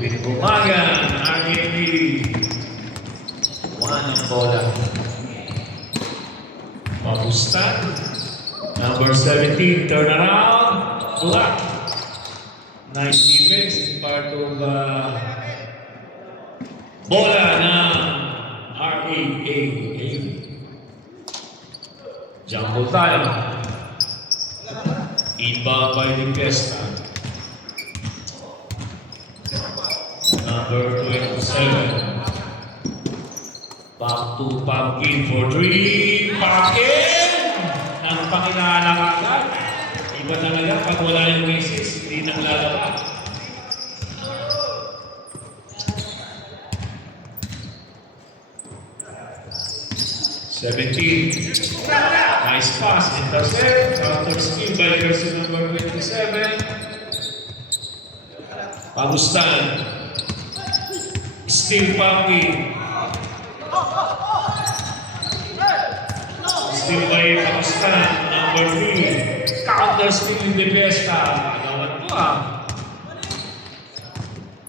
Bumagan, RKB. One ang bola. Mabustan. Number 17, turn around. Block. Nice defense in part of bola ng RAA. Jumbo tayo. Inbound by the Fiesta. Number 27. Back to Pumpkin for 3. Pumpkin! Nang pakinala ka agad. Iba talaga pag wala yung basis, hindi nang lalaba. Nice pass, intercept, counter skill by jersey number 27. Pagustan. Still Pumpkin. Still by Pagustan, number 3. Counter skill in the Fiesta. Agawan po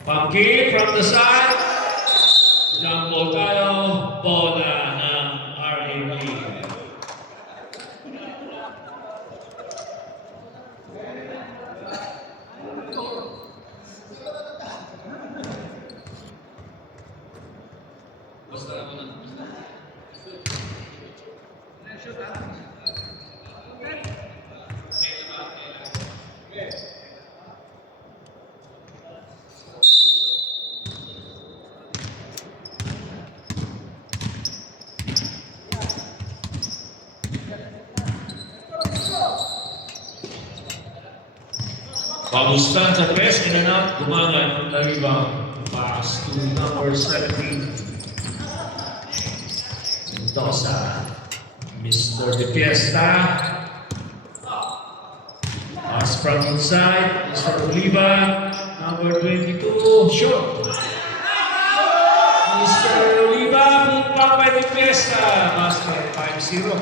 Pumpkin from the side. Jump ball tayo. Bola ng RAB. Pagustan sa press, in and out, Bumagan from the rebound. Pass to number 17. Mendoza. Mr. De Fiesta. Pass from inside, Mr. Oliva. Number 22, short. Mr. Oliva, put back by De Fiesta. Basket 5-0.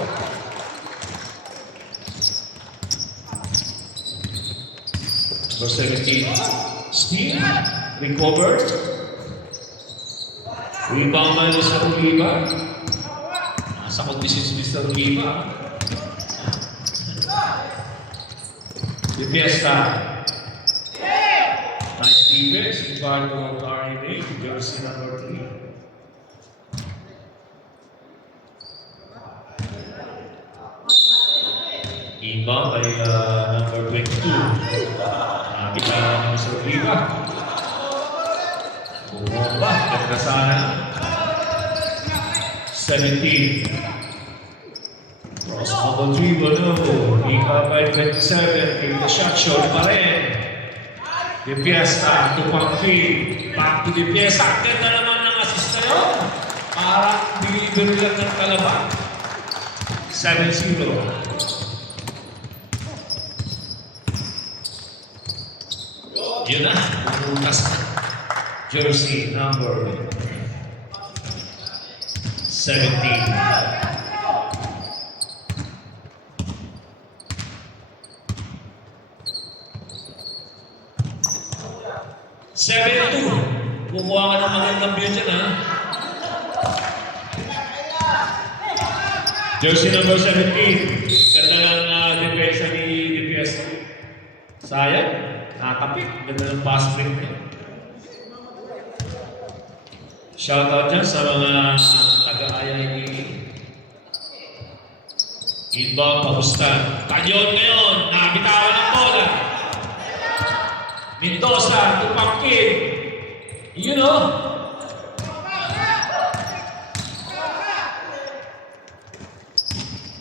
Number 17, Steve, recovered. Rebound by Mr. Oliva. Nasa kondisyon si Mr. Oliva. De Fiesta. Nice defense in part of RNA, jersey number 3. Inbound by number 22. Kita ni Mr. Oliva. Bumomba. Ganda sana. 17. Cross bubble dribble. Ika by 27. Take the shot. Short pa rin. De Fiesta to Pumpkin. Back to De Fiesta. Ganda naman ng assist na yun. Parang delivery lang ng kalaban. 7-0. Yun na, bukas na. Jersey number 17. Kukuha ka ng magandang view dyan, ha? Jersey number 17. Ganda ng depensa ni De Fiesta. Sayang. Nakapit. Ganda ng pass break niya. Shoutout dyan sa mga taga-ayay ni Inbound Pagustan. Kanyon ngayon. Nakabitawan ng bola. Mendoza to Pumpkin. You know?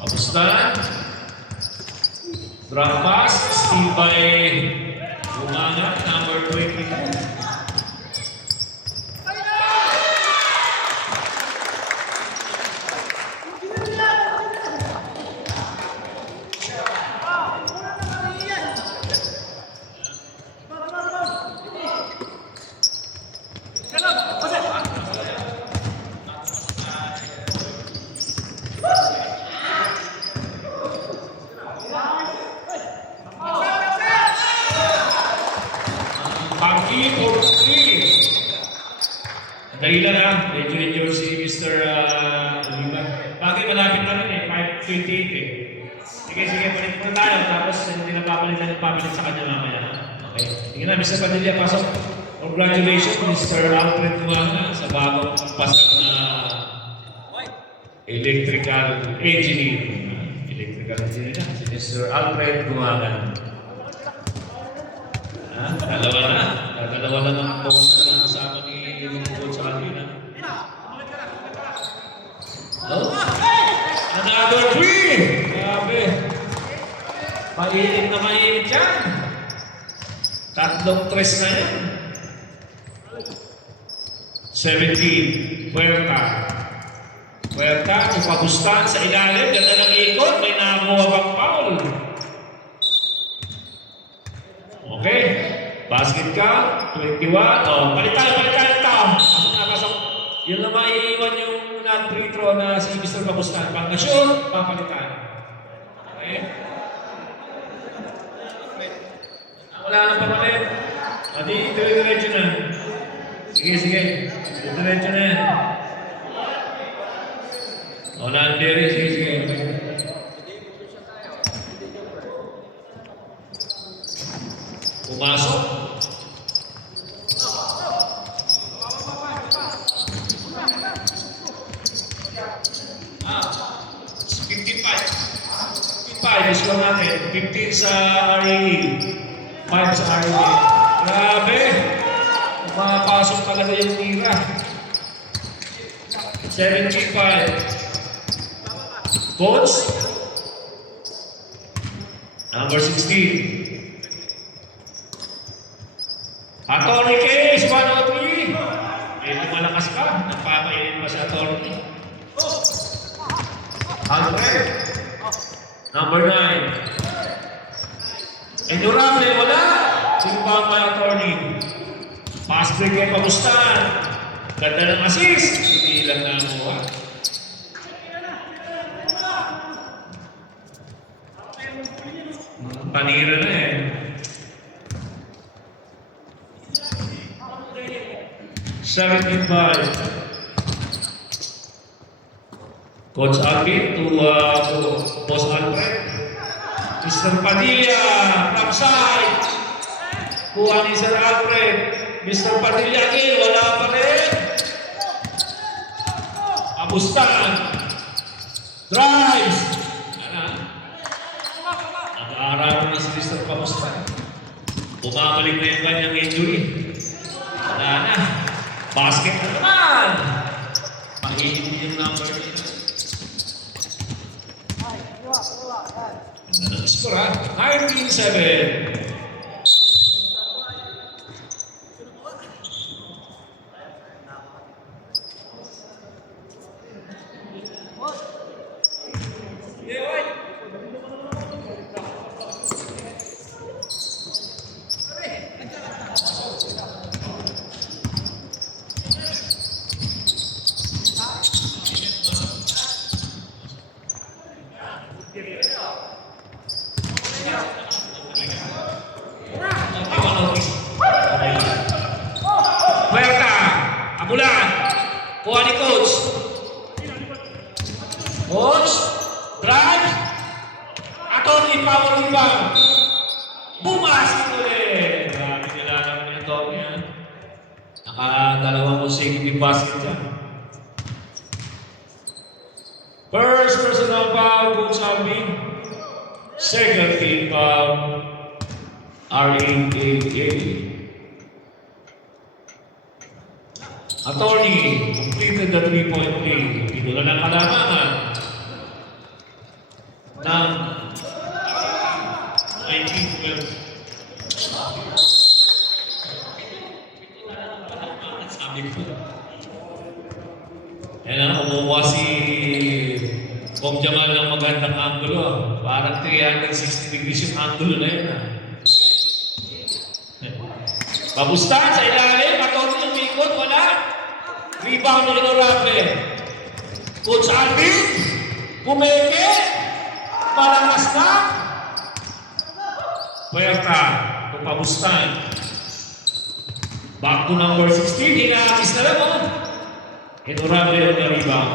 Pagustan. Drop pass. Steal by Bumagan, number 22. Code 3. Dahil na, medyo injured si Mr. Oliva. Bagay malapit na rin eh, 5:28 eh. Sige, palit muna tayo. Tapos hindi na papalitan yung papalit sa kanya mamaya. Okay. Sige na, Mr. Padilla, pasok. Congratulations, Mr. Alfred Duana, sa bagong pasok na electrical engineer. Electrical engineer na, si Mr. Alfred Duana. Dalawa na. Dalawa na ng post na kasama ni Coach Alvin. Oh. Another 3! Grabe. Mainit na mainit yan. Tatlong 3 na yan. 17. Puerta, upagustan sa ilalim. Ganda ng ikot. May nakakuha bang foul. Okay. Basket ka. 21. Oh, palitan ito. Pasok. Yun na maiiwan yung free throw na si Mr. Pagustan. Pag na-shoot, papalitan. Okay. Wala na pamalit. Adi, diretso na. Sige. Diretso na yan. Wala ang diri. Sige. Pumasok. Ah, 55 is lang natin. 15 sa RAE. 5 sa RAE. Grabe! Pumapasok talaga yung tira. 75. Coach? Number 16. Atty. Case 103. Medyo malakas ka. Nagpapainin pa si Atty. Alfred. Number 9. Endurable, wala. Sino pa ang may Atty? Pass break kay Pagustan. Ganda ng assist. Hindi lang nakuha. Panira na eh. Coach Alvin to Boss Alfred. Mr. Padilla from side. Kuha ni Sir Alfred. Mr. Padilla again, wala pa rin. Abustan. Drives. Nag-aarawan na si Mr. Pagustan. Bumabalik na yung kanyang injury. Wala na. Basket na naman. Pahihindi yung number nila. Ganda ng score ha. 19-7. Puerta, Abulan, kuha ni Coach. Coach, drive, Atty. Power rebound. Bumasok ulit. Grabe nila naman yung Tommy ha. Naka-dalawang consecutive basket dyan. First personal foul, Coach Alvin. Second team foul, RAAA. Atty. completed the 3-point play. Pinula ng kalamangan ng 19-12. Sabi ko. Yan ang kumuha si Kong Jamal ng magandang angulo. Parang 360 degrees yung angulo na yun. Pagustan sa ilalim, Atty. yung ikot, wala. Rebound na Endurable. Coach Alvin, pumeke, malakas na. Puerta, Pagustan. Back to number 16. Hinahakis na lang, oh. Honorable ang rebound.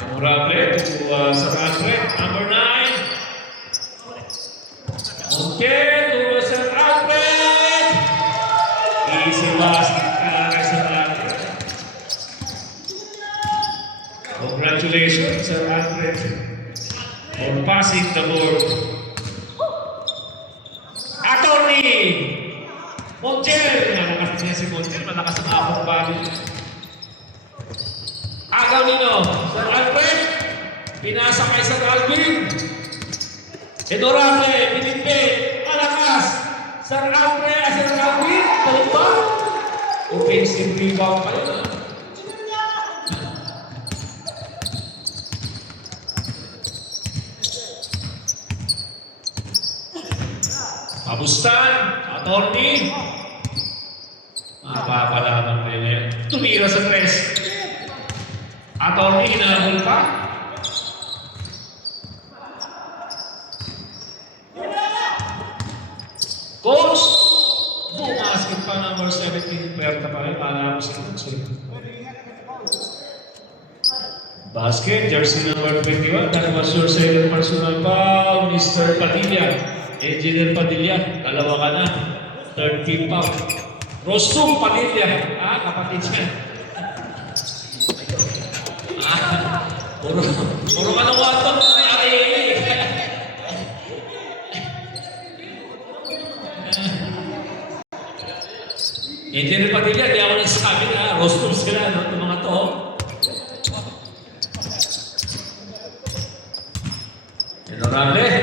Honorable to Sir Alfred. Number 9. Okay, to Sir Alfred. Easy basket kay Sir Alfred. Congratulations, Sir Alfred, for passing the board. Attorney Montiel. Malakas niya si Montiel. Malakas ang akong bali. Agaw nino. Sir Alfred. Pinasa kay Sir Alvin. Honorable. Pinipit. Malakas. Sir Alfred. Sir Alvin. Talpa. Offensive rebound pa yun. Pabustan, attorney. Mapapalaman kayo na yun. Tumira sa tres. Attorney, hinahol pa. Coach, bumasket pa number 17. Puerta pa rin. Para mo si Coach. Basket, jersey number 21. That was your second personal foul, Mr. Padilla. Engineer Padilla, dalawa ka na. Third team foul. Rostum Padilla, kapatid siya. Puro ka ng wato. Engineer Padilla, di ako nagsabi na. Rostum sila, no? Itong mga to. Honorable.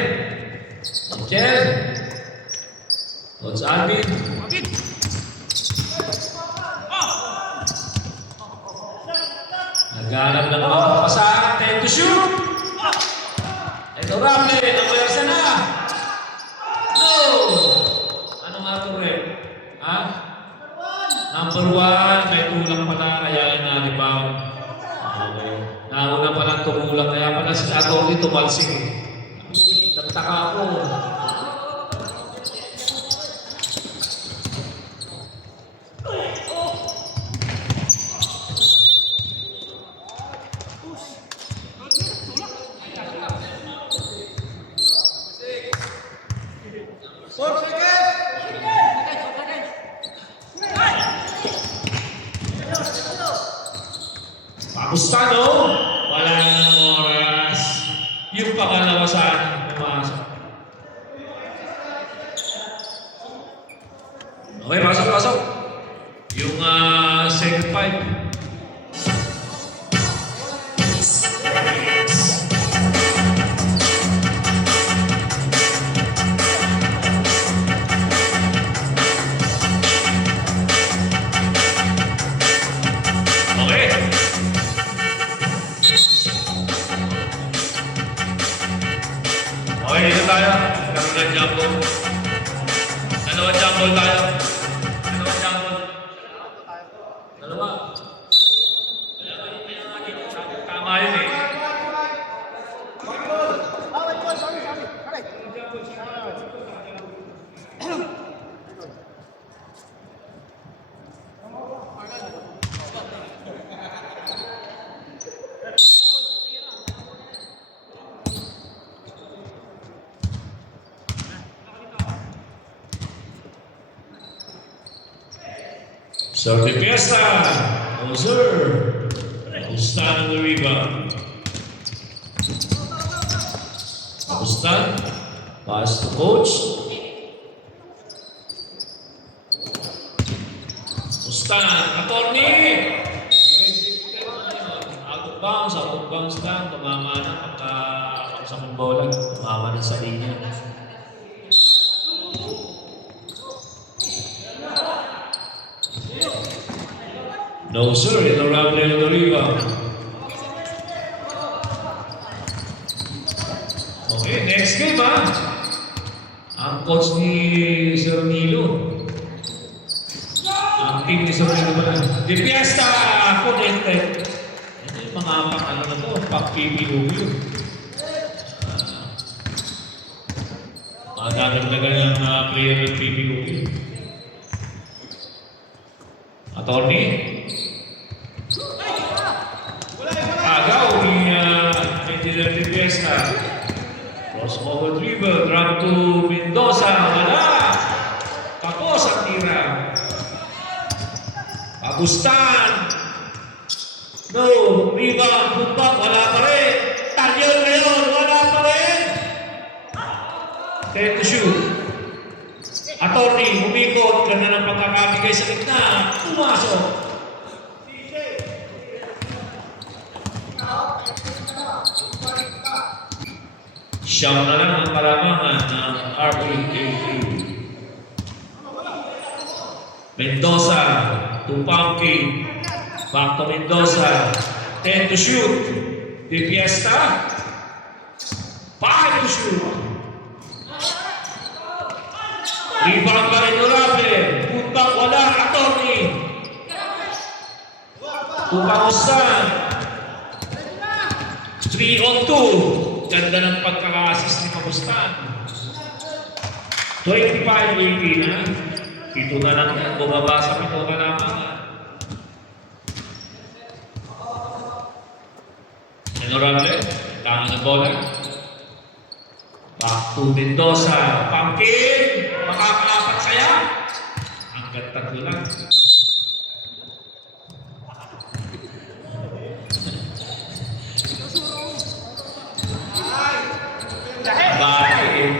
Michel. Coach Alvin. Naghanap ng mga papasahan. Time to shoot. Honorable. Namayarsa na. No. Ano nga ito, Red? Ha? Number 1. May tulang pala. Kaya na rebound. Okay. Nauna pa lang tumulang. Kaya pala si Atty. tumalsik. Nagtaka ako. Pagustano, wala nang oras. Yung pangalawa saan pumasok. Okay, pasok. Yung second five. Okay, dito tayo. Karoon ng jumbo. Dalawang jumbo tayo. Dalawa. Tama yun eh. So, the Fiesta, Ozer, Ustan on the rebound. Ustan, pass to coach. Ustan, attorney! Out of bounds lang, tumama na pagka sa bola, tumama na sa linya. No sir, ito Ramble on the rebound. Okay, next game ang coach ni Sir Nilo. Ang team ni Sir Nilo pala. The Fiesta connected. Ito yung mga pang-PBOB yun. Dadagdagan ng player ng PBOP. Attorney. Agaw ni Engineer de Fiesta. Crossover dribble, drop to Mendoza. Wala. Tapos ang tira. Agustan. No. Rebound. Pumbak. Wala pa rin. Tanyon ngayon. Wala pa rin. 10 to shoot. Attorney, umikot. Ganda ng pagkakabigay sa gitna. Pumasok. Siyam na lang ang kalamangan ng RPAA. Mendoza to Pumpkin. Back to Mendoza. 10 to shoot. De Fiesta. 5 to shoot. Rebound pa rin Durable. Putbang wala. Attorney. Tupangusan. 3 on 2. Ganda ng pagkaka-assist ni Pagustan. 25-18 na. Ito na lang yan. Bumaba sa pito ka lamang. Honorable. Tangan ng bola. Back to Mendoza. Pumpkin. Makakaapat kaya. Hanggang tatlo lang. Bakit?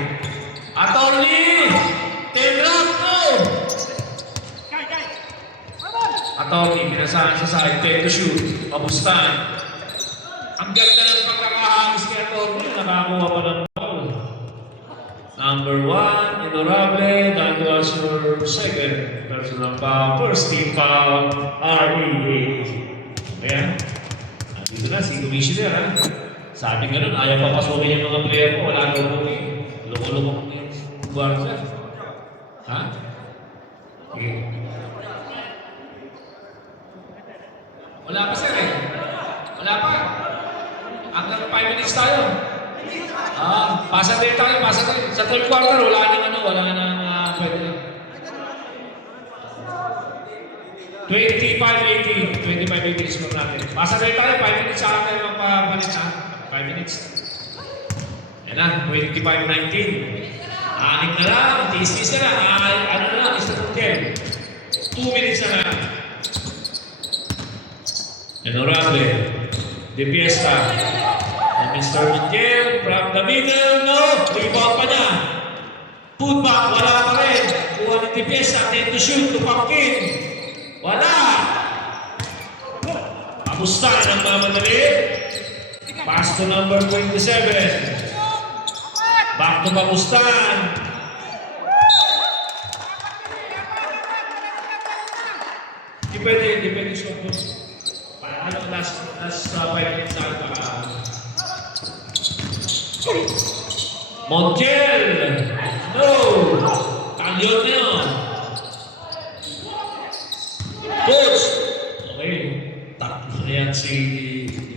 Attorney! Tenrap mo! Attorney, pinasahan sa side. 10 to shoot. Pabustan. Ang ganda ng pagkakahangis kay Attorney. Nakakuha pa ng ball. Number 1, Honorable. That was your second personal foul. First team foul, REA. Ayan. Nandito na si Commissioner, ha? Sabi nga nun, ayaw papasukin yung mga player ko. Wala daw po eh. Loko-loko yung guardia. Ha? Okay. Wala pa sir eh. Wala pa. Hanggang 5 minutes tayo. Pasa tayo tayo, pasa tayo. Sa third quarter, wala nang wala nang pwede lang. 25-18. 25-18 score natin. Pasa tayo tayo, 5 minutes sa akin magpapalit ha. 5 minutes. Yan na, 25-19. Anim na lang, tis-tis na lang. Ano na lang, isa to 10. 2 minutes na lang. Honorable. De Fiesta. And Mr. Miguel from the middle. No, rebound pa niya. Putback, wala pa rin. Kuha ni De Fiesta, 10 to shoot, to Pumpkin. Wala. Pabustan ang mamadali. Pass to number 27. Back to Pabustan. Di pwede shot mo. Ano, last 5 minutes na para. Montiel! No! Tanyon na yun. Coach! Okay. Tatlo na yan si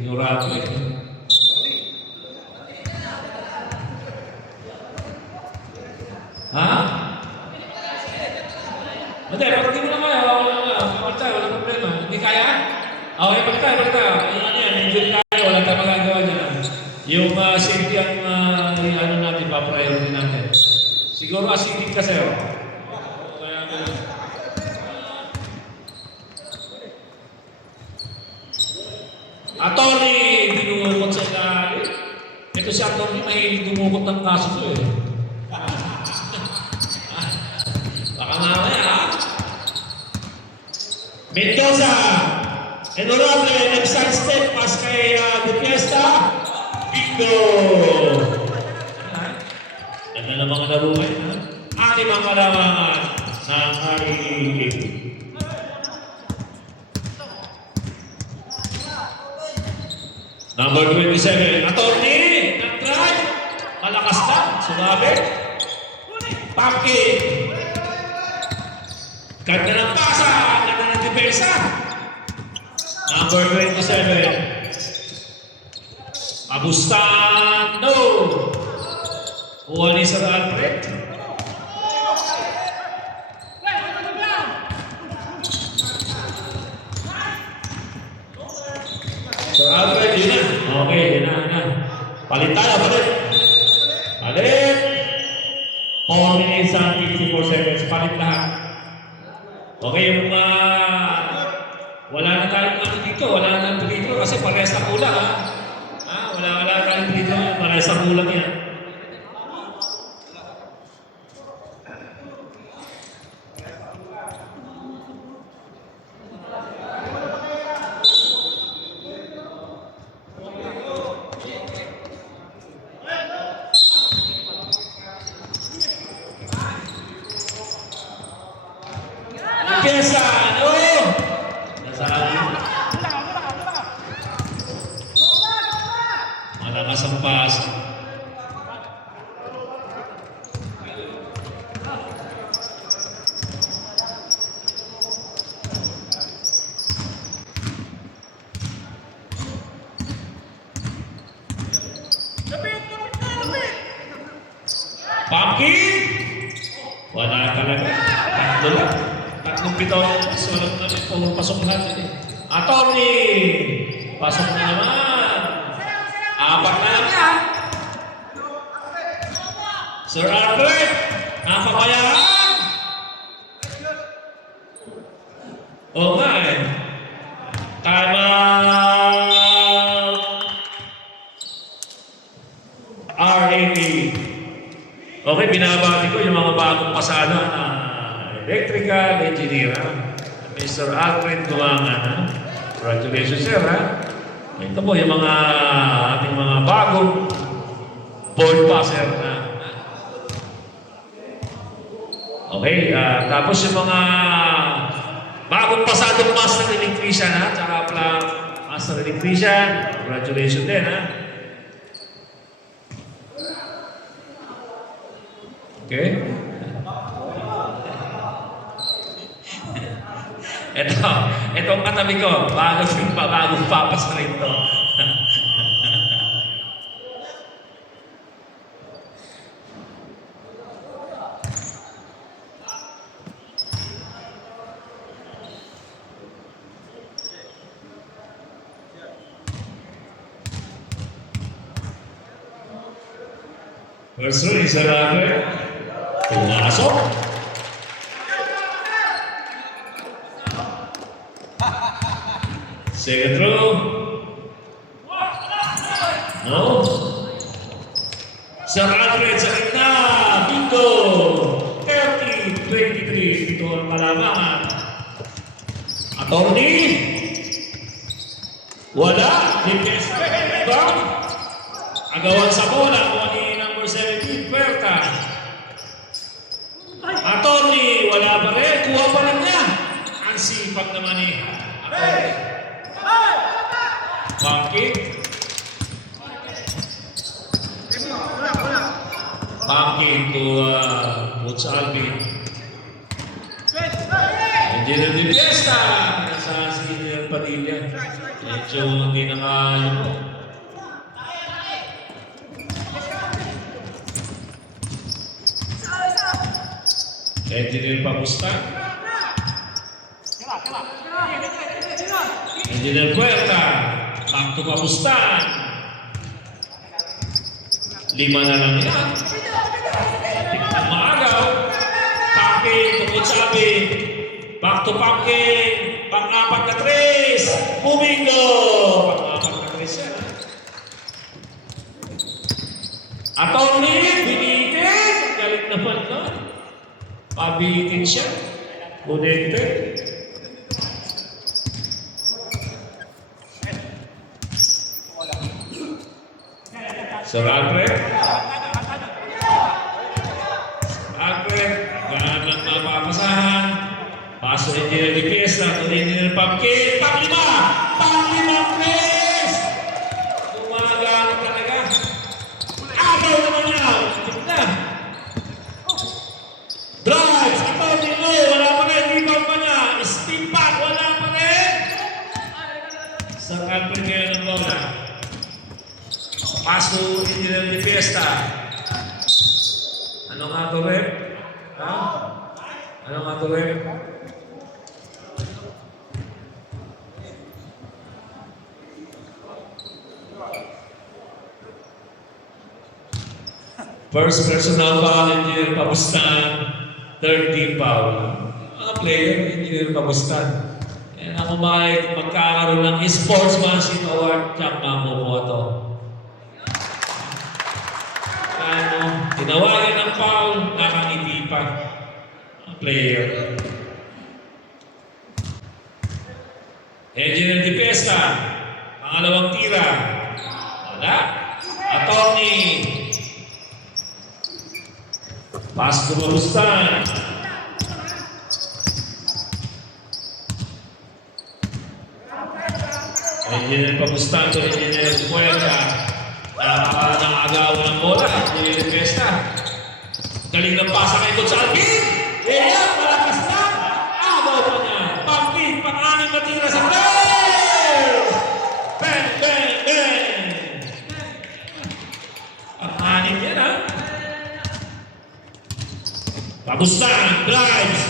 Honorable. Ha? Hindi, pag di mo na kaya, wala problema. Hindi kaya? Okay, balik tayo. Ano yan, injury tayo, wala tayo magagawa dyan. Yung safety ang ano natin, pa-priority natin. Siguro acidic kasi, oh. Kaya gano'n. Attorney, dinungukot sa ilalim. Ito si Attorney, mahilig dumukot ng kaso ko eh. Baka mamaya, ha? Mendoza! Honorable, next side step, pass kay De Fiesta. Bingo! Ganda na mga naruhay na. Anim ang kalamangan ng REA. Number 27, Attorney! Nag-try! Malakas lang, sumabit. Pumpkin! Ganda ng pasa! Ganda ng depensa! Number 27. Abustan, no! Kuha ni Sir Alfred. Sir Alfred, yun na. Okay, yun na. Palit tayo, palit. Palit. 4 minutes and 54 seconds. Palit lahat. Okay, yung wala na tayong ano dito. Wala na dito kasi parehas na kulang, ha? Wala tayong dito. Parehas na kulang yan. Kesa, no! Nasabi. Malakas ang pass. Pumpkin! Wala talaga. Tatlo lang. Tatlong bitaw yung sulat na ito. Pasok natin eh. Attorney! Pasok na naman. 4 na lang. Sir Alfred! Napabayaan! Oo nga eh. Time out! RAP. Okay, binabati ko yung mga bagong pasada na electrical engineer, Mr. Alfred Duangan. Congratulations, sir. Ito po yung mga ating mga bagong board passer na. Okay, tapos yung mga bagong pasadong master electrician, tsaka master electrician. Congratulations din, Okay. Itong katabi ko, bagong papas na rin ito. First rule, isa lang. Pumasok. Second row. No. Sir Alfred sa gitna. Bingo. 30-23. Ito ang kalamangan. Attorney. Wala. Defense. Bang. Agawan sa bola. Kuha ni number 17. Puerta. Attorney. Wala pa rin. Kuha pa lang niya. Ang sipag naman ni Attorney. Pumpkin. Pumpkin to Coach Alvin. Engineer de Fiesta. Nasa Senior Padilla. Medyo hindi nakayong. Engineer Pamusta. Engineer Puerta. Back to Kapustan. 5 na lang yan. Maagaw. Pumpkin, tukod sabi. Back to Pumpkin. Pang-4 na 3. Bumingo. Pang-4 na 3 yan. Attorney, binitin. Galit naman na. Pabitin siya. Connected. Sir Alfred. Alfred, ganang mapapasahan. Paso Engineer de Fiesta, Engineer Pumpkin. Pang-5, please! Gumagana talaga. Agaw naman niya. Tigna. Drive, ito, tigno. Wala pa rin. Rebound pa niya. Steam back, wala pa rin. Sir Alfred ngayon ang bola. Paso Engineer de Fiesta. nga to, Rep? Ha? Ano nga to, Rep? First personal foul, Engineer Pabustan. Third team foul. Mga player, Engineer Pabustan. Yan ang magkakaroon ng Sportsmanship Award kang mamumoto. Ano, tinawagan ng foul, nakangiti pa. Ang player. Engineer Di Pesta. Pangalawang tira. Wala. Attorney. Pass to Pabustan. Engineer Pabustan to Engineer Puerta. Nakakagawa ng bola. Engineer Pesta. Galing ng pasa kay Coach Alvin. Ayan, malakas na. Agaw pa niya. Pang-pin, pang-anim na tira sa player. Bang, bang, bang. Pang-anim yan, ha? Pabustan, drives.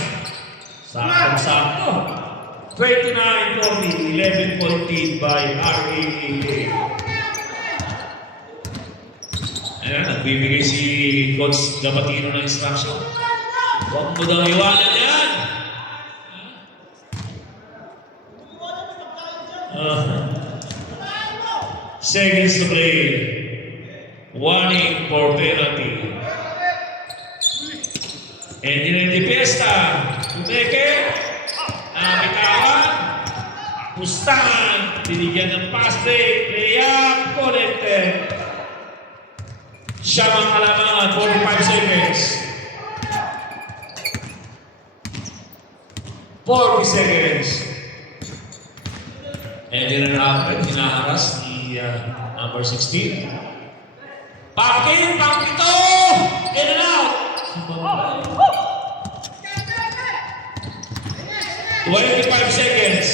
Sakto-sakto. 29-40, 11-point lead by RAAA. Ayan, nagbibigay si Coach Gabatino ng instruction. Huwag mo daw iwanan yan. Seconds to play. Warning for penalty. Engineer Di Pesta. Tumeke. Nabitawan. Pustan. Binigyan ng pass break. Play-up. Connected. Siya ang kalamangan. 45 seconds. 40 seconds. Engineer Alfred. Hinaharas ni number 16. Pakin. Pangpito. In and out. 25 seconds.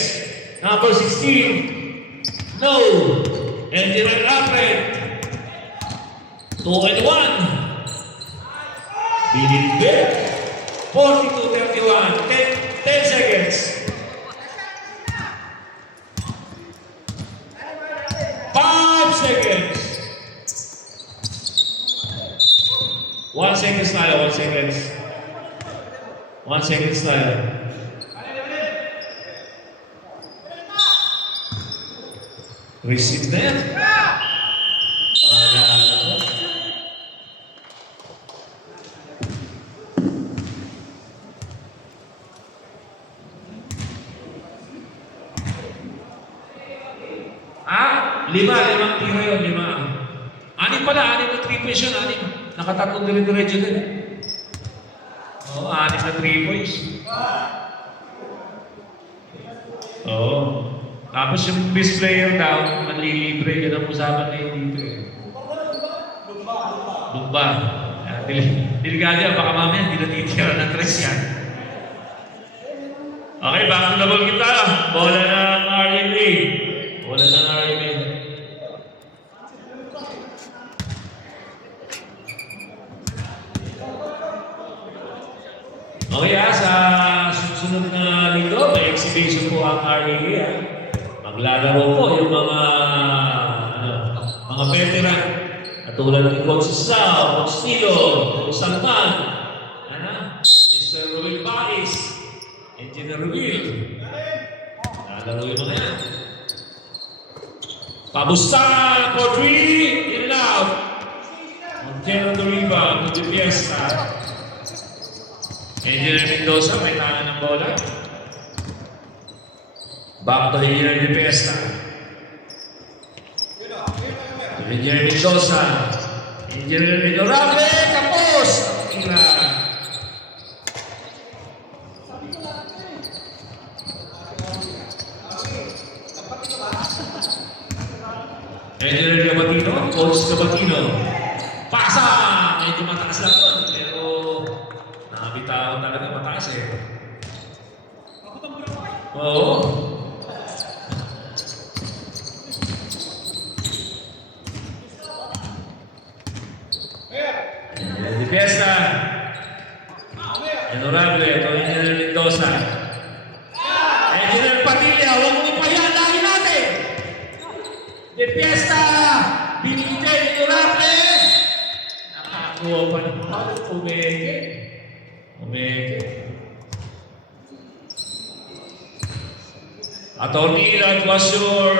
Number 16. No. Engineer Alfred. 2 and 1. Bilibid. 42-31. 10 seconds. 5 seconds. 1 second tayo. 1 seconds. 1 second tayo. Receive na yan. Limang tira yun, 5. 6 pala, 6 na 3 points yun, 6. Nakatatlong dire-diretso din. Oo, 6 na 3 points. Oo. Tapos yung best player daw, manlilibre, yun ang usapan na yun dito eh. Lumba. Delikado yan, baka mamaya hindi natitira ng 3 yan. Okay, back to the ball kita. Bola ng RMA. Bola ng RMA. Okay, sa susunod na linggo, may exhibition po ang RMA. Maglalaro po yung mga veteran. Katulad ni Coach Sao, Coach Tilo, Coach Salman, Mr. Ruel Baris, Engineer Ruel. Nalaro yung mga yan. Pabustan for 3, in and out. Montero to rebound to the Fiesta. Engineer Mendoza, may tala ng bola. Back to Engineer Di Pesta. Engineer Mendoza. Engineer Mendoza. Tapos! Tira. Engineer Gabatino. Coach Gabatino. Pasa! Medyo mataas lang po. Pero nakabitaw talaga mataas eh. Oo. Di Pesta. Honorable, ito Engineer Mendoza. Engineer Padilla, huwag mo ipahiyadahin natin. De Fiesta, binigay Honorable. Nakakuha pa ng bawal, umeke. Attorney, that was your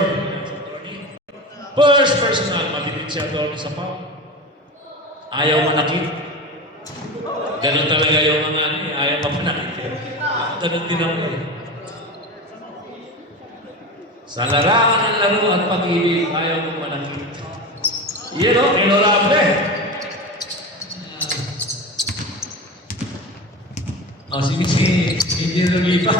first personal. Matinig si Attorney sa foul. Ayaw manakit. Ganun talaga yung mga ayaw mapanakit. Ganun din ako eh. Sa larangan ng laro at pag-ibig, ayaw mo manakit. Yan o, honorable. Sige, hindi lumipa.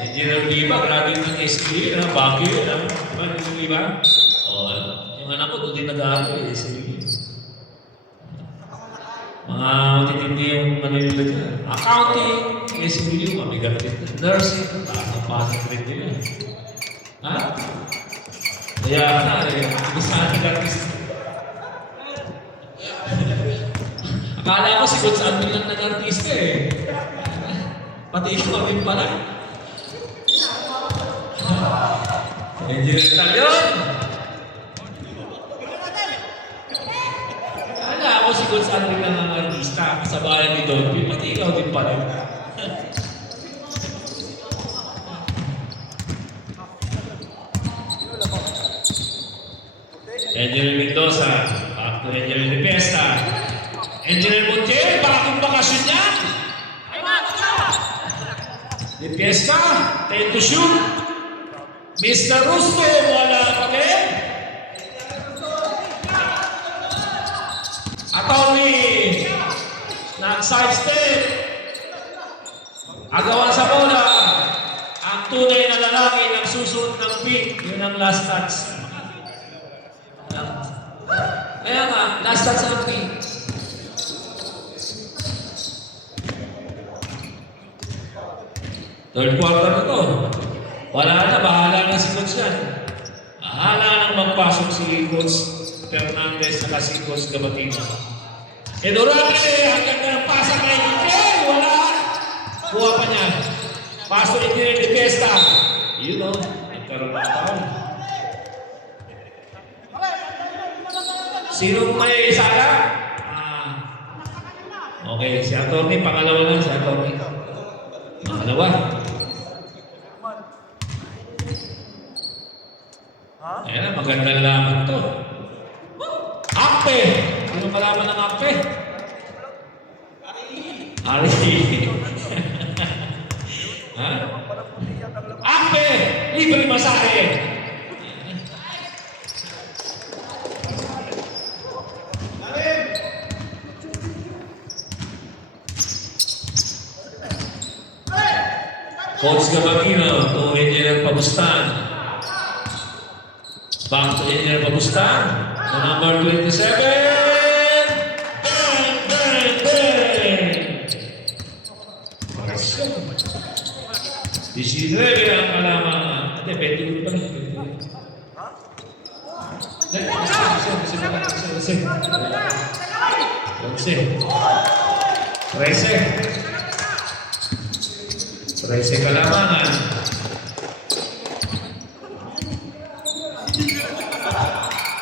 Engineer Liba, grabe ng SK, Baguio, diba yung Liba? Oo, yung anak ko, doon din nag-aaral, SK. Mga matitindi yung manila dyan. Accounting, SK, mabigat din. Nursing, pasok rin din yun. Ha? Kaya gusto natin artist. Akala ko si Coach Admin lang nag-artista eh. Pati ikaw rin pala. Engineer Talyon! Akala ko si Coach Admin lang ang artista. Kasabayan ni Dolphy. Pati ikaw din pala. Engineer Mendoza, back to Engineer De Fiesta. Engineer Montiel, bagong bakasyon niya. De Fiesta, 10 to shoot. Mr. Rusto, wala pa rin. Attorney, nag-side step. Agawan sa bola. Ang tunay na lalaki nagsusunod ng pick. Yun ang last touch. Kaya nga, last touch ng pick. Third quarter na to. Wala na, bahala na si Coach yan. Bahala nang magpasok si Coach Fernandez na si Coach Gabatino. Honorable, hanggang na pasa kay Miguel, wala. Kuha pa niya. Pastor Engineer De Fiesta. Yun o, nagkaroon na taon. Sinong may isaga? Okay, si Atty. Pangalawa lang, si Atty. Pangalawa. Ayan, magandang laman to. Akpe! Ano kalaman ng akpe? Ari. Ha? Akpe! Libre masahe! Coach Gabatino to Engineer Pabustan. Back to Engineer Pabustan. The number 27. Bang! Isidre ang kalaman. Ate, pwede ko pa rin. Trece kalamangan.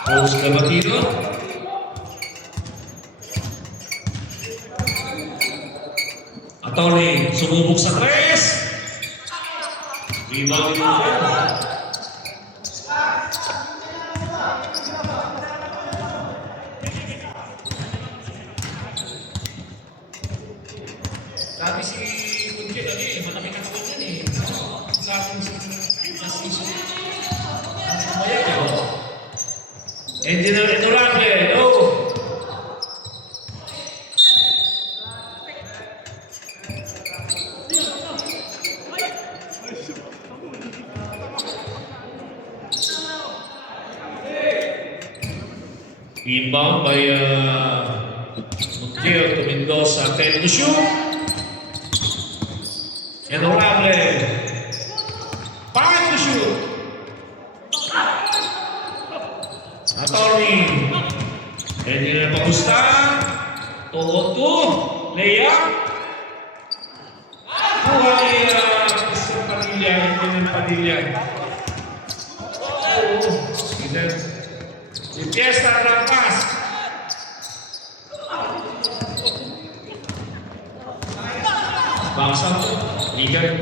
Coach Gabatino. Atty. Sumubok sa tres. Rebound din po. Sabi si Kunti lagi, malaki na naman yan eh. Klaseng season. Maya kayo. Engineer Honorable, no? Inbound by Montiel to Mendoza, 10 to shoot. Honorable, 5 to shoot. Attorney. Engineer Pagusta. 2-2. Layup. Kuha ni Mr. Padilla. Engineer Padilla. Si Fiesta Rampas. Baksa. Ligan.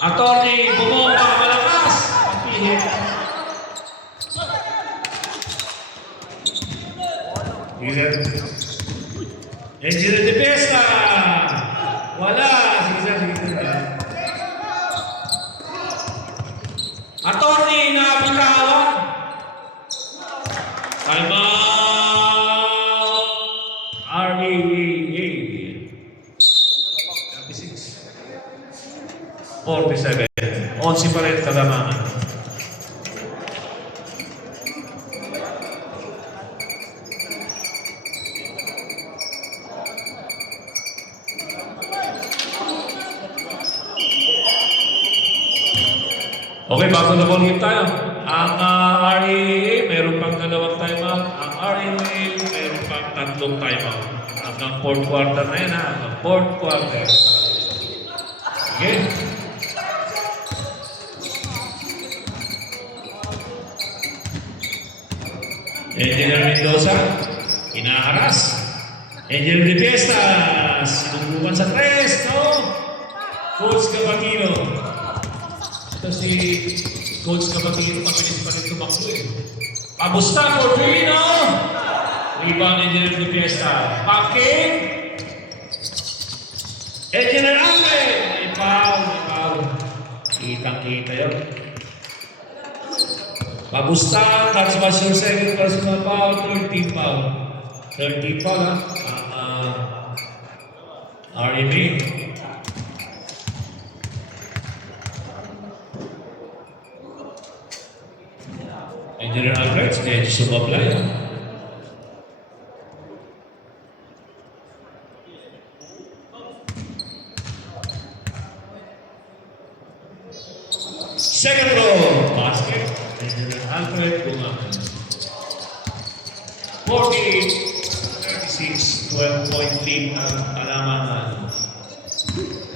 Attorney. Bumomba. Malakas. Pagpihit. Ligan. Engineer de Fiesta. Wala. Sige. Attorney na bitawan. Time out. RAA. 47. 11 pa rin kalamangan. Okay, bago na ball game tayo. Ang RAA, meron pang dalawang timeout. Ang RAA, meron pang tatlong timeout. Hanggang fourth quarter na yan, ha? Hanggang fourth quarter. Okay. Engineer Mendoza, inaharas. Engineer de Fiesta, sinubukan sa tres, no? Coach Cabatino. Ito si Coach Cabatino, mabilis pa rin tumakbo eh. Pabusta for three, no? Rebound Engineer de Fiesta. Packing. Engineer Andre. May foul. Kitang-kita yun. Pabusta, that's was your second personal foul, 13 foul. 13 foul, ha? RMA. Engineer Albrecht, medyo sumablay, ha? Second row, basket. Engineer Alfred Bumakan. 48-36, 12-point lead ang Alamangan.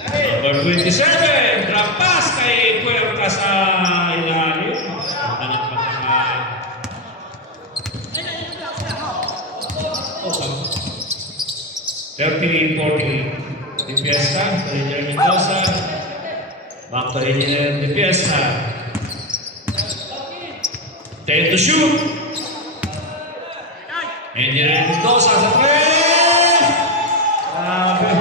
Number 27, drop pass kay Puerta sa ilalim. Ganda ng pagkakain. 38-48. De Fiesta, Engineer Mendoza. Back to Engineer De Fiesta. 10 to shoot. Engineer Mendoza sa tres. Grabe.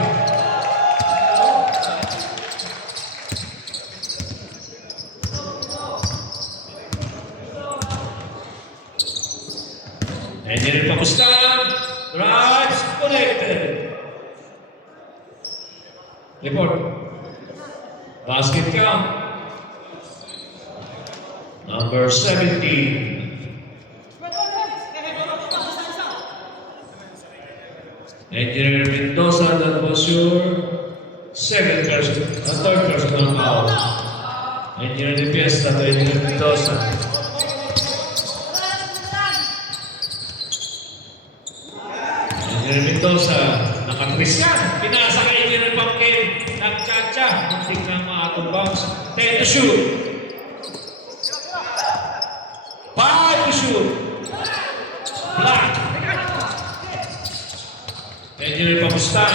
Engineer Pakistan. Drives connected. Report. Basket count. Number 17. Engineer Mendoza, that was your third personal foul. Engineer De Fiesta to Engineer Mendoza. Engineer Mendoza, nakatwist yan. Pinasa kay Engineer Pangkin. Nag-cha-cha. Muntik na maatong bounce. 10 to shoot. 5 to shoot. Black. Engineer Pamustan.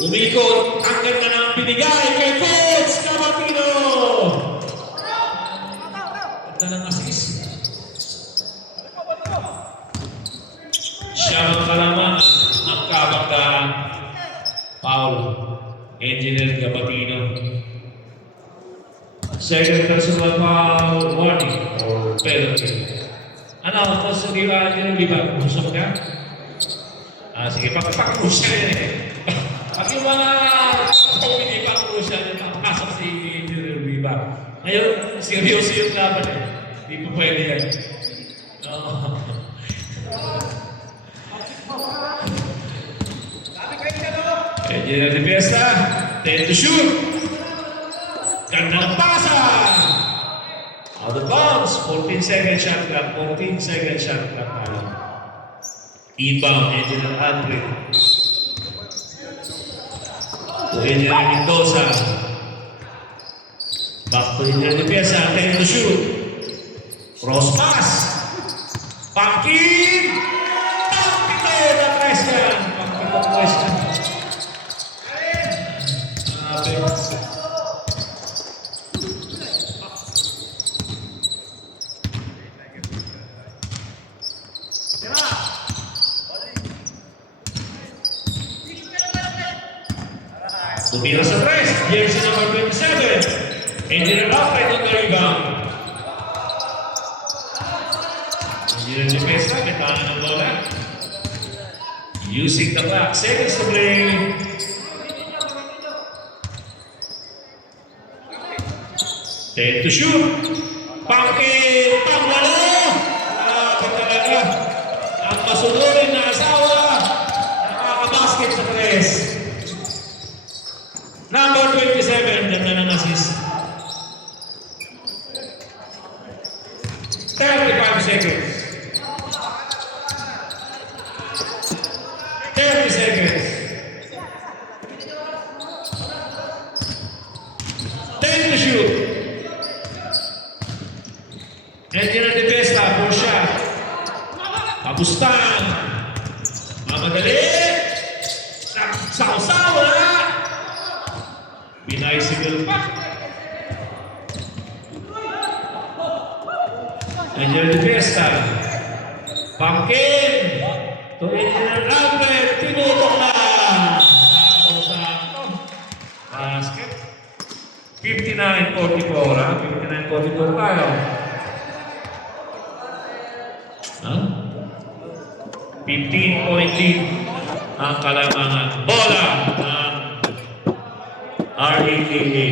Umikot. Ang ganda ng binigay kay Coach Cabatino. Ganda ng assist. Siya ang kalaman ng kabagdaan. Paul. Engineer Cabatino. Second personal foul, warning or penalty. Ano, kung di ba, usap ka? Sige, pag-push ka rin eh. Pag yung mga hindi pag-push ka rin, papasok si Engineer Viva. Ngayon, seryoso yung laban eh. Hindi po pwede yan. Engineer De Fiesta, 10 to shoot. Ganda ng pasa! Out of bounds. 14-second shot clock. 14-second shot clock tayo. Inbound, Engineer Alfred. To Engineer Mendoza. Back to Engineer Depiesa. 10 to shoot. Cross pass. Pangkin! Pangkito na question. Pangkito question. Tumira sa press. Jersey number 27. Engineer Alfred on the rebound. Engineer Depiesa, betahan ng bola. Using the clock. Seconds to play. Ten to shoot. Pangkin! Pangwalo! Grabe talaga. Ang masunurin na asawa. Nakakabasket sa press. Number 27, ganda ng assist. 35 seconds. 30 seconds. 10 to shoot. Engineer Depiesa, for shot. Agustan. Mamadali. Saw-sawa. Binicycle pa. Engineer Depiesa. Pangkin. To Engineer Alfred. Tinutok na. Sakto-sakto. Basket. 59-44 ha. 59-44 tayo. Huh? 15-point lead ang kalamangan. Bola ng RAAA.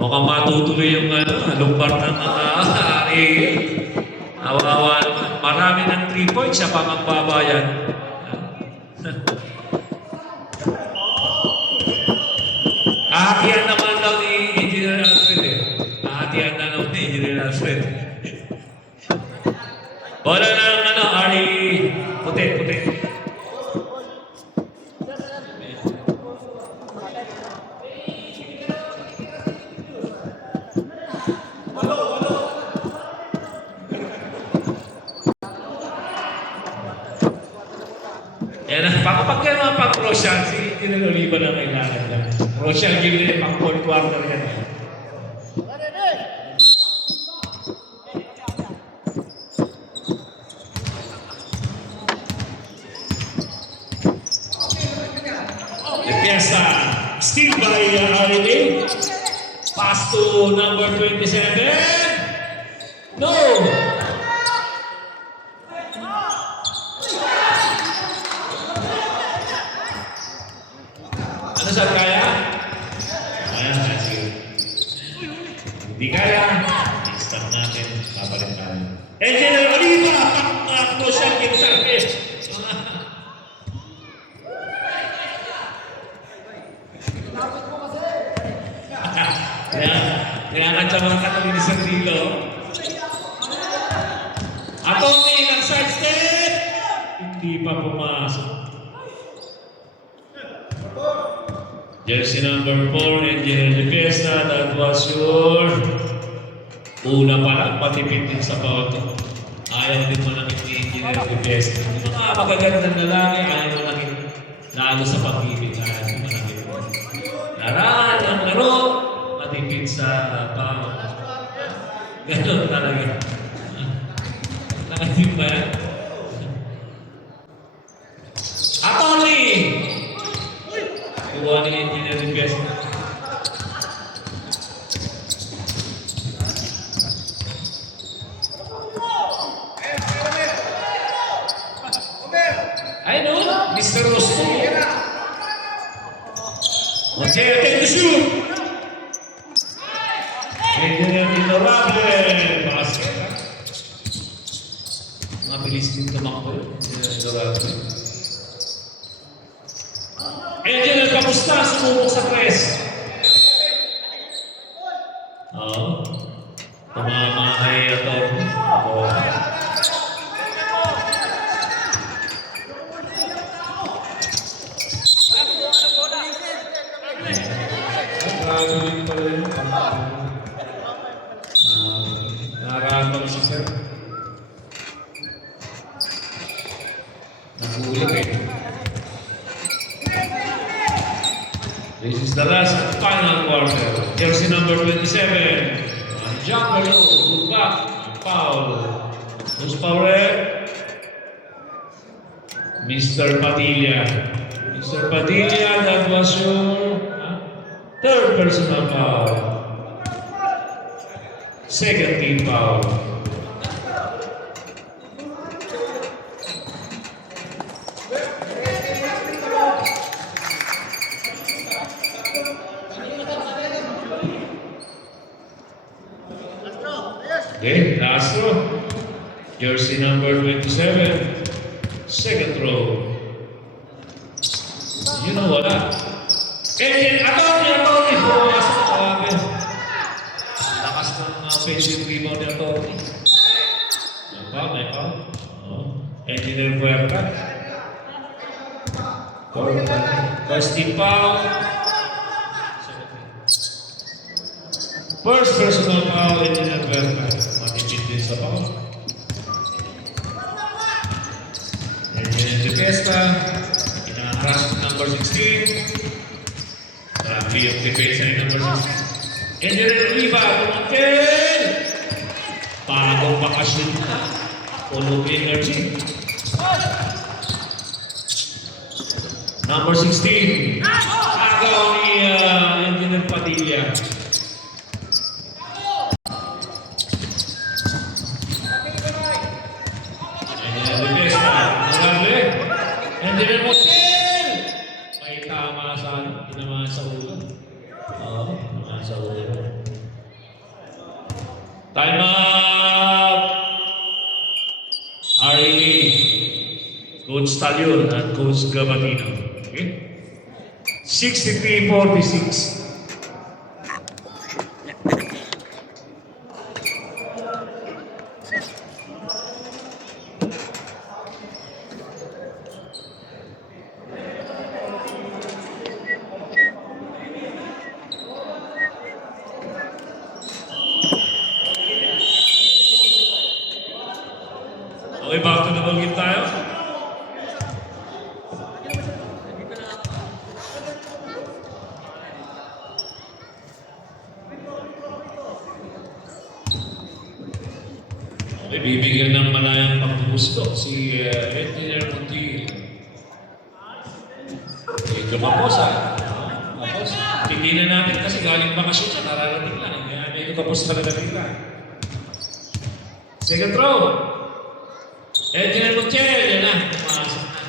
Mukhang matutuloy yung lumbar ng RAAA. Awa-awa naman. Marami ng 3 points siya pa magbabayan. Ahatian naman daw ni Engineer Alfred eh. Ahatian na naman ni Engineer Alfred. Bola ng RAAA. Puti. Yan, pag kayo mga pang-Roshan, si Engineer Oliva na kailangan lang. Roshan, gilid pang fourth quarter yan. Depiesa, steal by RAA. Pass to number 27. No! Ano saan kaya? Ayan, sige. Hindi kaya. Stop natin. Papalit tayo. Engineer Oliva! Pang siya kinsabi. Kaya nga siya mga katabi ni Sandilo. Atty. ng side step. Hindi pa pumasok. Jersey number 4, Engineer Depiesa. That was your una pa lang, patipid din sa pauto. Ayaw din mo lang ni Engineer Depiesa. Yung mga magagandang lalaki, ayaw mo lang lalo sa pag-ibig. Ayaw mo lang ito. Laraan ang laro, matipid sa pao. Ganon talaga. Nakatip ba yan? Atty. Kuha ni Engineer Depiesa. Ay no, Mr. Rosto. Okay, take the shoot. Engineer Indorable. Basket. Mabilis din tumakbo yun. Indorable. Engineer, kamusta? Sumubok sa press. Tumama kay ito. Grabe pala yun. Nakakaano si sir. Nagulat eh. This is the last and final quarter. Jersey number 27. Jump below, good back, foul. Who's foul? Mr. Padilla. Mr. Padilla, that was your third personal foul. Second team foul. Okay, last row. Jersey number 27. Second row. You know what? Attorney. Pumasok sa akin. Lakas ng offensive rebound ni Attorney. May foul. Engineer Puerta. First team foul. First personal foul, Engineer Puerta. Matipid din sa foul. Engineer De Fiesta. Inaharas number 16. Grabe yung defense ay number 16. Engineer Riva, tumangkin! Bagong bakasyon na. Full of energy. Number 16. Agaw ni Engineer Padilla. Engineer De Fiesta. Grabe. Engineer Motel! May tama sa tinamaan sa ulo. Tinamaan sa ulo. Time up! RAA, Coach Talion at Coach Gabatino. Okay? 63-46. Okay, back to the ball game tayo. Okay, bibigyan ng malayang pagbubusto si Engineer Montiel. Medyo kapos Kapos. Tingnan natin kasi galing bakasyon siya, nararating lang. Medyo kapos talaga nila. Second throw. Engineer Montiel, yan na. Pumasok na.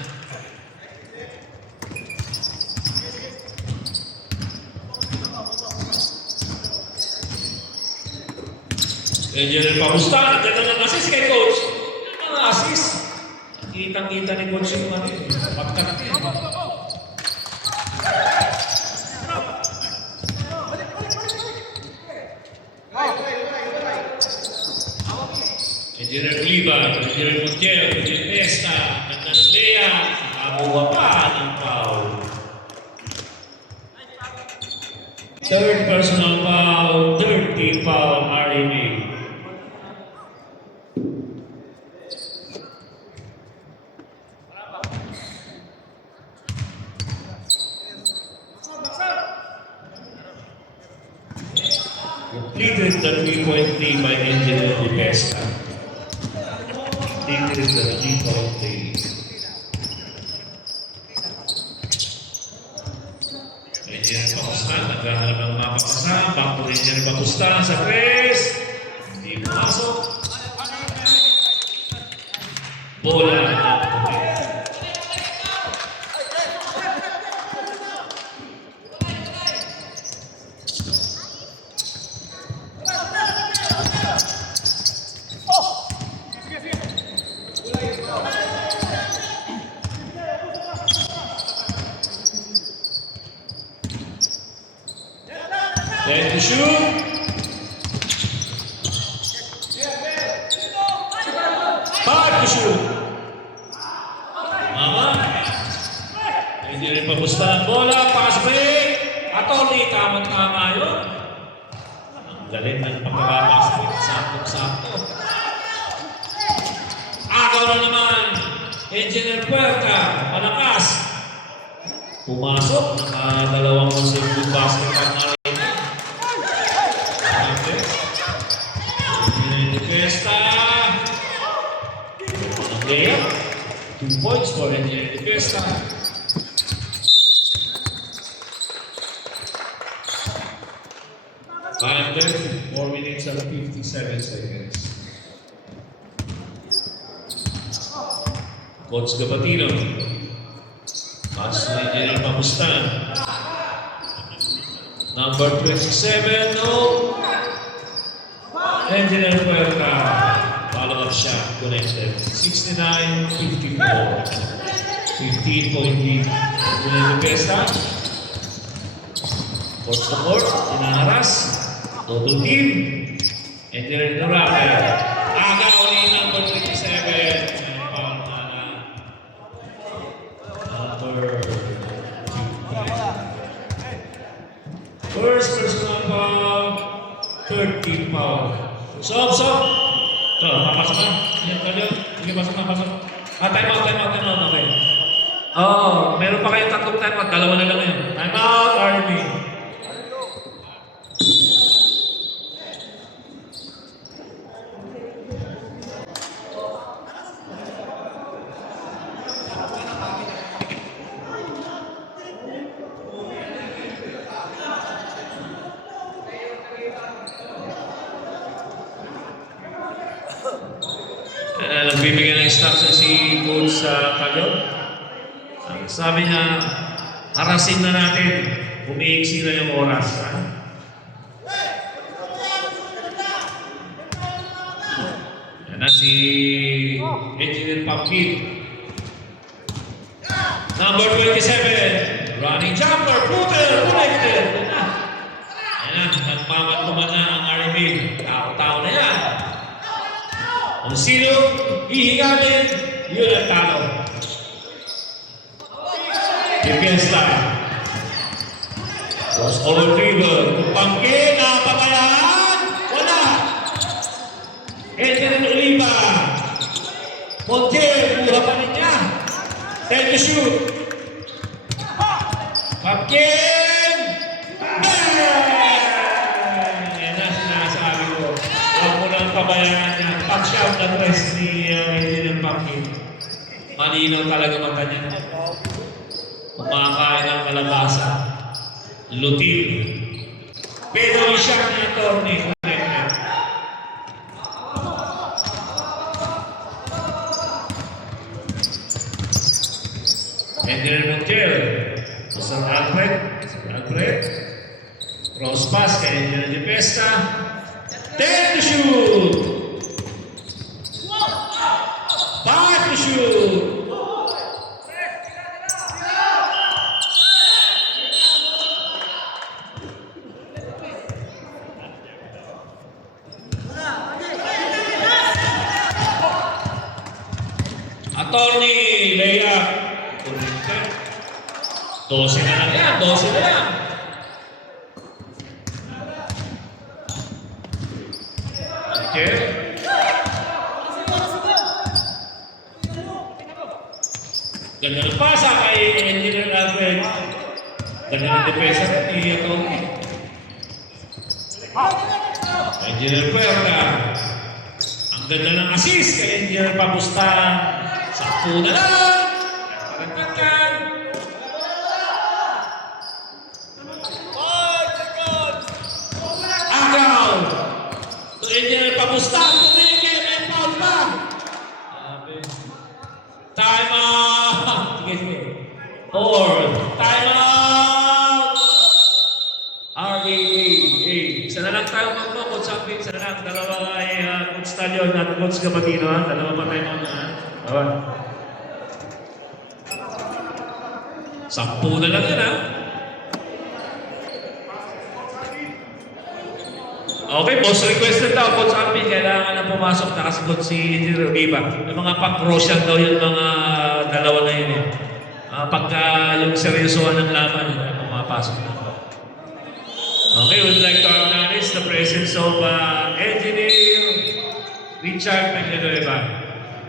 Engineer Pabustan, ganda ng assist kay Coach. Yung mga assist. Kitang-kita ni Coach yung ano yun. Pagkat yun. Engineer Riva, Engineer Montiel, Engineer Fiesta, ganda ng Lea, nakabuha pa ng foul. Third personal foul, 30 foul, RMA. Completed the 3-point lead by Engineer De Fiesta. Completed the 3-point lead. Engineer Pagustan, naghahanap ng mga pakasama. Back to Engineer Pagustan sa press. Hindi pumasok. Bola. Then to shoot. Back to shoot. Mama. Hindi rin pamusta ng bola. Pass break. Atty. Tama-tama yun. Ang galing ng pagkakapass break. Sakto-sakto. Agaw na naman. Engineer Puerta. Malakas. Pumasok. Nakadalawang consecutive basket ang Arena. Okay. Engineer Cuesta. Layup. 2 points for Engineer Cuesta. Time left, 4 minutes and 57 seconds. Coach Gabatino. Pass na Engineer Papustan. Number 27, no. Engineer Puerta. Follow-up shot connected. 69-54. 15-point lead. Engineer Cuesta. Court to court. Inaharas. Total team. Engineer Durante. Aga uli number 27. Number 2. First personal foul. 13 foul. Stop. Ito, papasok na. Yan kayo. Sige, pasok na. Time out. Okay. Meron pa kayong tatlong time out. Dalawa na lang yun. Time out, Army. Nagbibigyan ng instruction si Coach Calio. Sabi niya, harasin na natin. Umiiksi na yung oras. Yan na si Engineer Pampil. Number 27, running jumper, connected. Yan na, nagmamatluman na ang RMA. Tao-tao na yan. Kung sino hihingalin, yun ang talo. Defense line. Crossover dribble. Pangke, napakalaan. Wala. Engineer Oliva. Montiel, buha pa rin niya. Time to shoot. Pangke. Yan na sinasabi ko. Huwag mo lang pabayaan niya. Pag-shout na press ni Engineer Pangke. Malinaw talaga mata niya. Kumakain ng kalabasa. Lutin. Pero yung shot niya, Torney, connected. Engineer Montiel. Sir Alfred. Cross pass kay Engineer De Pesta. 10 to shoot. 5 to shoot. Atty. Leia. 12 na lang yan. 12 na lang. Okay. Ganda ng pasa kay Engineer Alfred. Ganda ng depensa ni Tony. Engineer Puerta. Ang ganda ng assist kay Engineer Papustan. Sakto na lang. Paragdagan. Agaw. To Engineer Papustan. Tumigil. May foul pa. Time out. Sige. Time out. RBA. Isa na lang tayo mag-coach Sampin. Isa na lang. Dalawa ay Coach Talion at Coach Gabatino. Dalawa pa tayo na. Sampu na lang yan, ha? Okay, most requested daw, Coach Arvin, kailangan na pumasok, nakasagot si Engineer Viva. Yung mga pang-Russian daw yung mga dalawa na yun eh. Pagka yung seryosohan ng laban, pumapasok na. Okay, we'd like to acknowledge the presence of Engineer Richard Villanueva.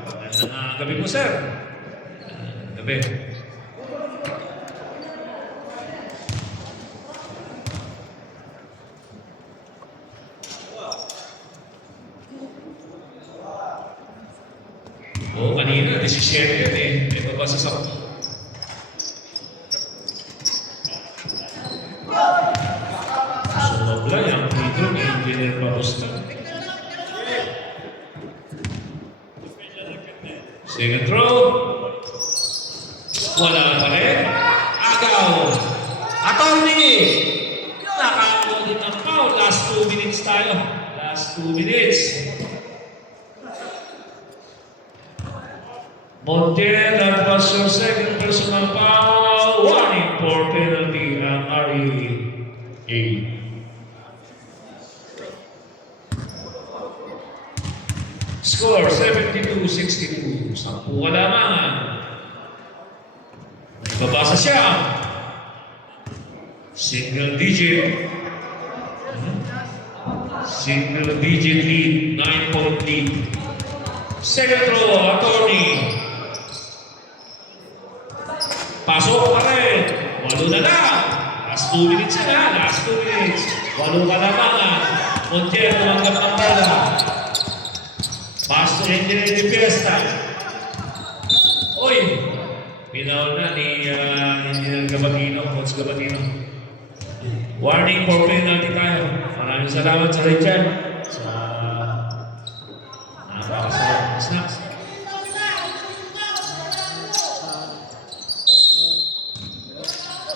Magandang gabi po, sir. Gabi. Oo, kanina, 17 yun eh. May babasa sa... Sumabla yung dito ni Engineer Babusta. Second throw. Wala pa rin. Agaw. Attorney! Nakakuha din ng foul. Last 2 minutes tayo. Last 2 minutes. Montiel, that was your second personal foul. Warning for penalty ang REA. Score 72-62. 10 ka lamang. Nagbabasa siya. Single digit. Single digit lead. 9-point lead. Second throw, Attorney. Pasok pa rin. 8 na lang. Last 2 minutes na. Last 2 minutes. 8 ka lamang. Montiel, tumanggap ng bola. Pass to Engineer de Fiesta. Uy! Pinaul na ni Engineer Gabatino, Coach Gabatino. Warning for penalty tayo. Maraming salamat sa Richard. Sa napakasarap na snacks.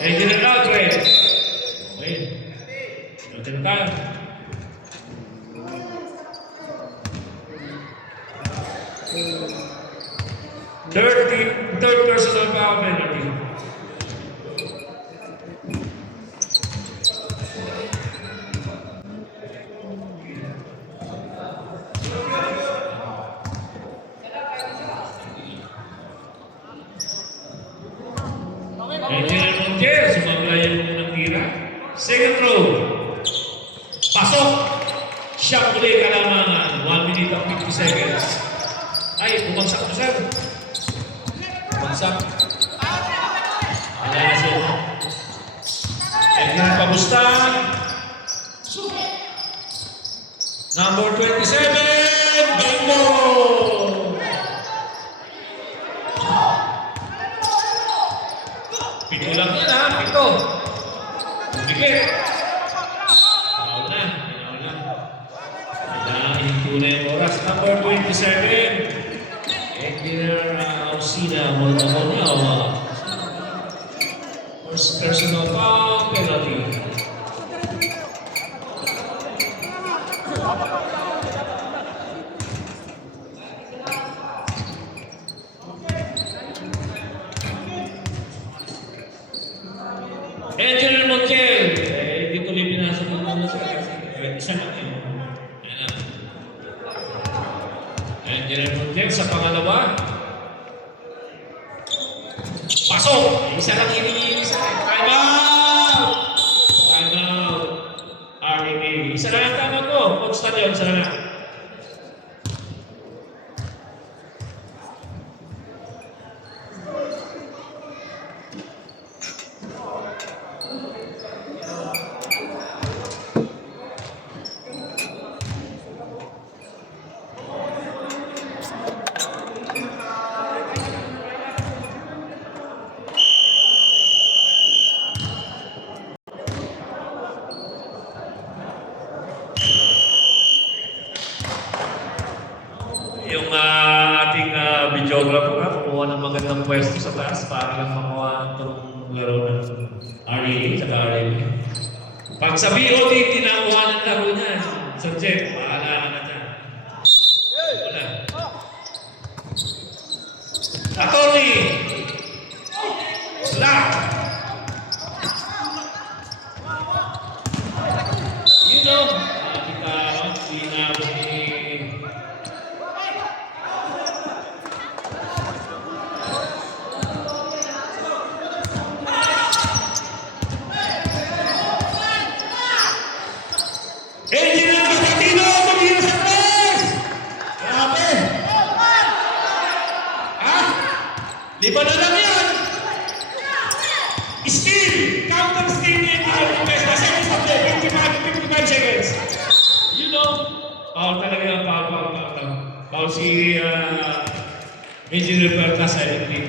Engineer Alfred. Okay. Penalty na tayo. Third personal foul penalty. Engineer Montiel, sumabla yung unang tira. Second throw. Pasok. Siya uli kalamangan. 1 minute and 50 seconds. Ay, bumagsak na sir. Bumagsak. Wala na sir. Engineer Babusta. Number 27. Bingo! Pito lang yan ha. Pito. Bumikit. Pinaul na. Pinaul na. Hinahinto na yung oras. Number 27. Engineer Ausina Moldamonao. First personal foul penalty. Engineer Montiel. Hindi tuloy pinasok ng mga sa isa na yun. Engineer Montiel sa pangalawa. Pasok! Isa lang hinihingi sa time out! Time out. RMA. Isa lang ang tama ko. Coach Tadeo, isa lang. Yung ating videographer kumuha ng magandang pwesto sa taas para lang makuha itong laro ng REA at RMA. Pag sa BOT, tinakuha ng laro niya. Sir Jeff, bahala ka na dyan. Wala. Attorney! Slap! You know, kita Foul talaga yung foul. Foul si Engineer Perta sa LP.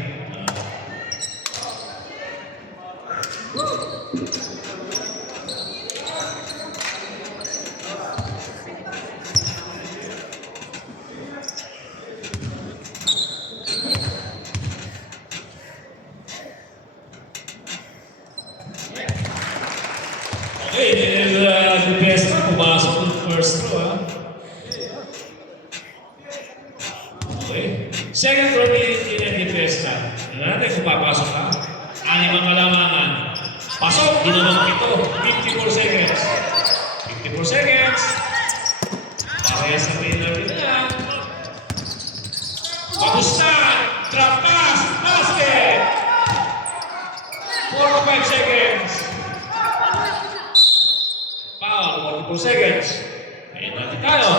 Okay, the best na pumasok ng first row, Okay. Second row ni Fiesta. Ano natin kung papasok ka? 6 ang kalamangan. Pasok! Ginawang ito. 54 seconds. 54 seconds. Parehas sa penalty na. Pagustan! Drop pass! Basket! 45 seconds. Foul, 44 seconds. Ayan natin tayo.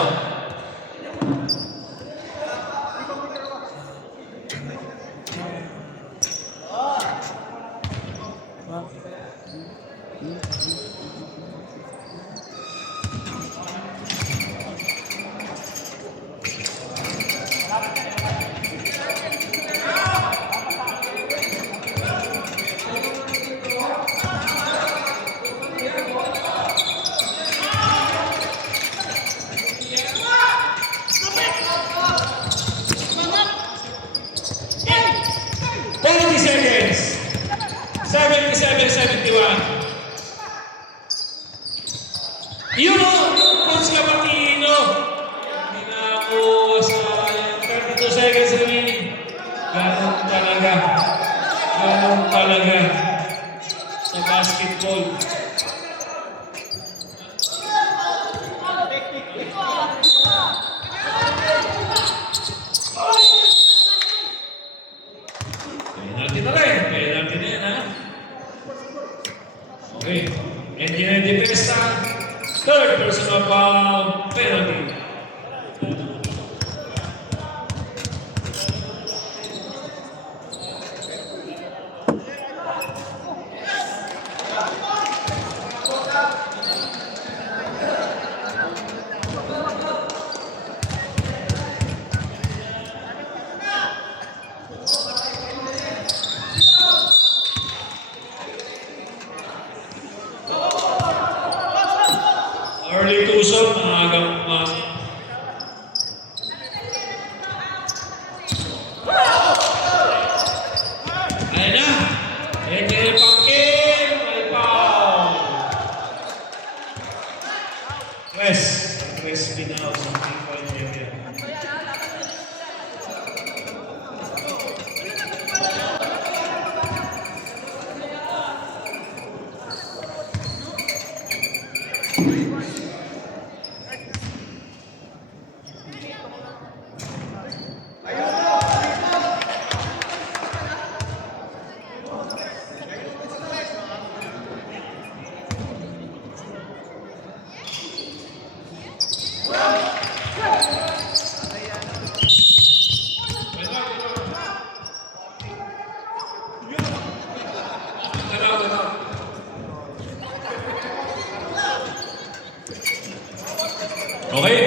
Seconds. 77-71. Yun o! Coach Capatino! Hindi na ako sayang. 32 seconds remaining. Ganon talaga. Sa basketball. Penalty na yan, ha? Okay. Engineer de Pesta, third personal foul, penalty. Early Tucson, maagang Ayan na! Engineer Pangkin! May foul! West Pinaw sa 3-point area. Okay.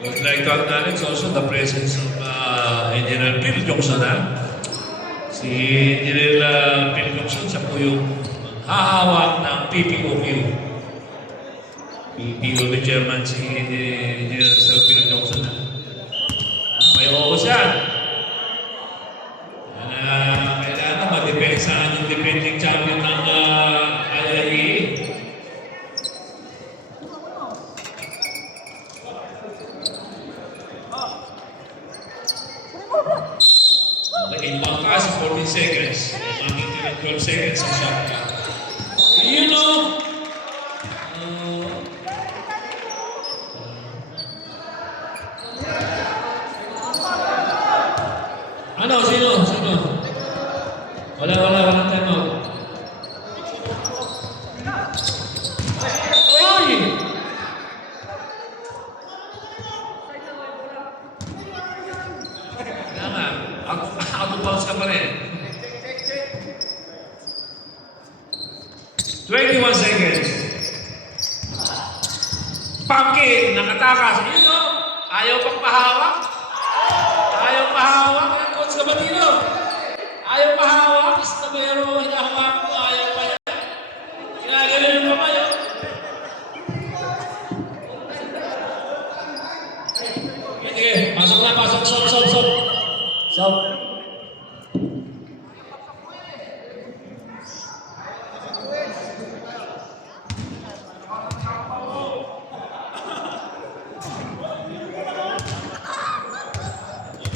Would like to acknowledge also the presence of Engineer Phil Jongson. Si Engineer Phil Jongson, siya po yung hahawak ng PPOQ. PPOQ Chairman si Engineer Phil Jongson. May focus yan. Kailangan madepensahan yung defending champion ng IIE. Inbound pass, 14 seconds. Making 12 seconds ang shot clock. You know, Sino? Walang time out. Oy! Out-of-bounds ka pa rin. 21 seconds. Pumpkin, nakatakas. Yun o. Ayaw pang pahawak. Ayaw pahawak. Yan, Coach Cabatino. Ayaw pahawak. Istabero, hinahawak mo. Ayaw pa yan. Ginagaling yung kamay o. Sige, pasok na, pasok. Stop.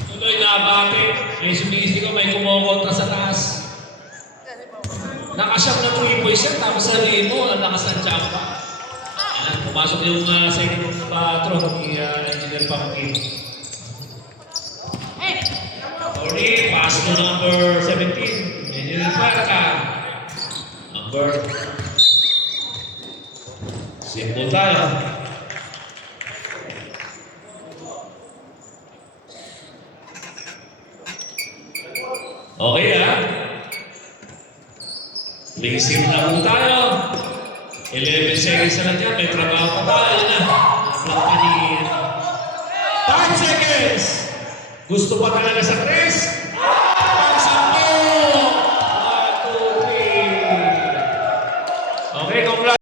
Tuloy na abate. May sumisigaw, may kumokontra sa taas. Nakasyap na 3 points yan, tapos sabihin mo, ang lakas ng tsampa. Ayan, pumasok yung second patron ni Engineer Pumpkin. Sorry, pass to number 17. Engineer Parca. Number. Simple tayo. Okay Racing na po tayo. 11 seconds na lang yan. May trabaho pa tayo. Yun na. Block pa ni 5 seconds. Gusto pa talaga sa 3. Pag-sampo! 1, 2, 3. Okay, congrats.